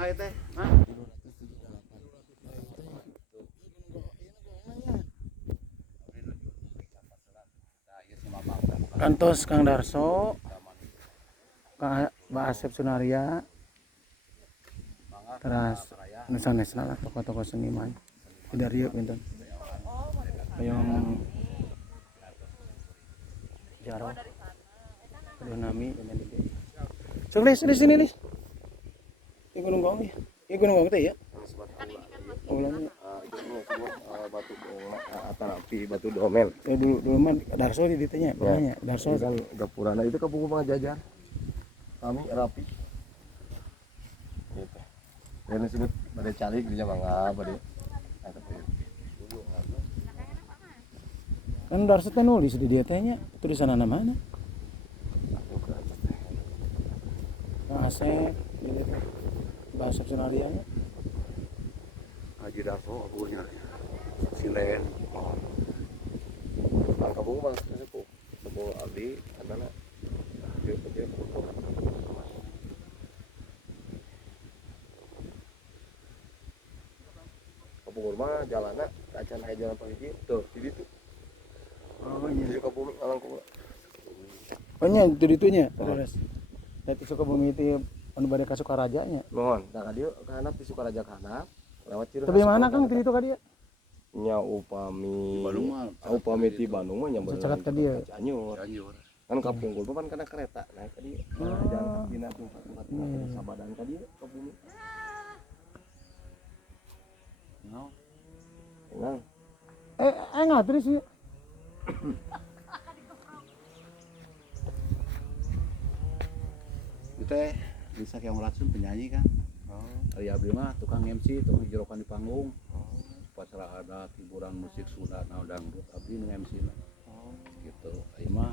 hai teh? Hah? Kantos Kang Darso, Kang Mbak Asep Sunaria, terus nusanesna lah tokoh-tokoh seniman. Dari yuk pinten. Yang Jaro, Aduh Nami, sok di sini nih. Di Gunung Gong ya. Di Gunung Gong teh ya. Ulangnya. Batu atau api batu domel. Dulu mah Darso di ditanya, namanya Darso kan gapurana itu kampung pengajajar. Kami rapi. Gitu. Dan disebut pada calik di Jamangga pada kan Darso teh nulis di dia tehnya tulisan mana mana. Kang Asep, gitu. Bahasa Sunarianya. Haji Darso abunya. Silen. Oh. Bang kampung bang sepuh. Sepuh abdi adana. Dia foto. Kampung rumah jalannya kacan kayak jalan pagi tuh jadi tuh. Oh iya. Jadi kampung alang kampung. Oh nya itu ditunya, terus. Dari Sukabumi itu anu bade ka Sukarajanya. Mohon, da dia ka handap di Sukaraja ka handap. Lewat Cireus. Tapi mana Kang itu ka dia? Nya upami Bandung mah upami ti Bandung mah nya Cacat ka dia. Cianjur. Cianjur. Kan kampung gua kan kana kereta naik ka dieu. Jalan kaki na tempat sabadan ka dieu ka bumi. No. Enang. Ngatri sih. Itu teh bisa yang Ratsun penyanyi kan. Ari abdi mah tukang MC, tukang jerokan di panggung. Upacara adat, hiburan musik Sunda, naon dangdut abdi nu MC na. Gitu. Ari mah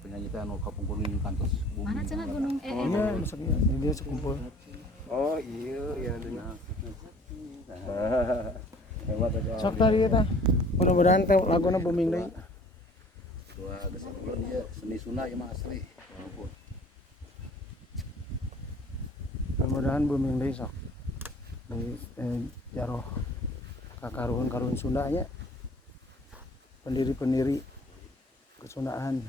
penyanyi teh anu kapungkur di kantos bumi. Mana cenah gunung Iya, masuknya dia sekumpul. Oh iya iya nantinya. Hebat aja. Sok tadi eta. Mudah-mudahan teh laguna booming deui. Dua kesatuan dia seni Sunda ieu mah asli. Mudah-mudahan booming deui sok. Di Jaroh karuhun Sunda nya. Pendiri-pendiri kesundaan.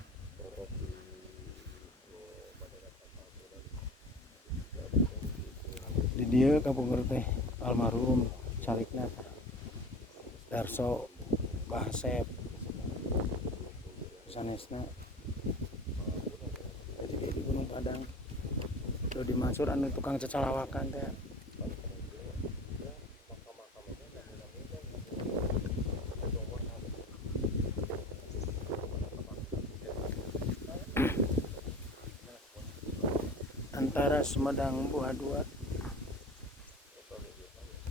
Di dieu kapungkur teh almarhum calikna Darso Mbah Asep sanesna di Gunung Padang itu di Mansur anu tukang cecalawakan teh antara Sumedang Buah 2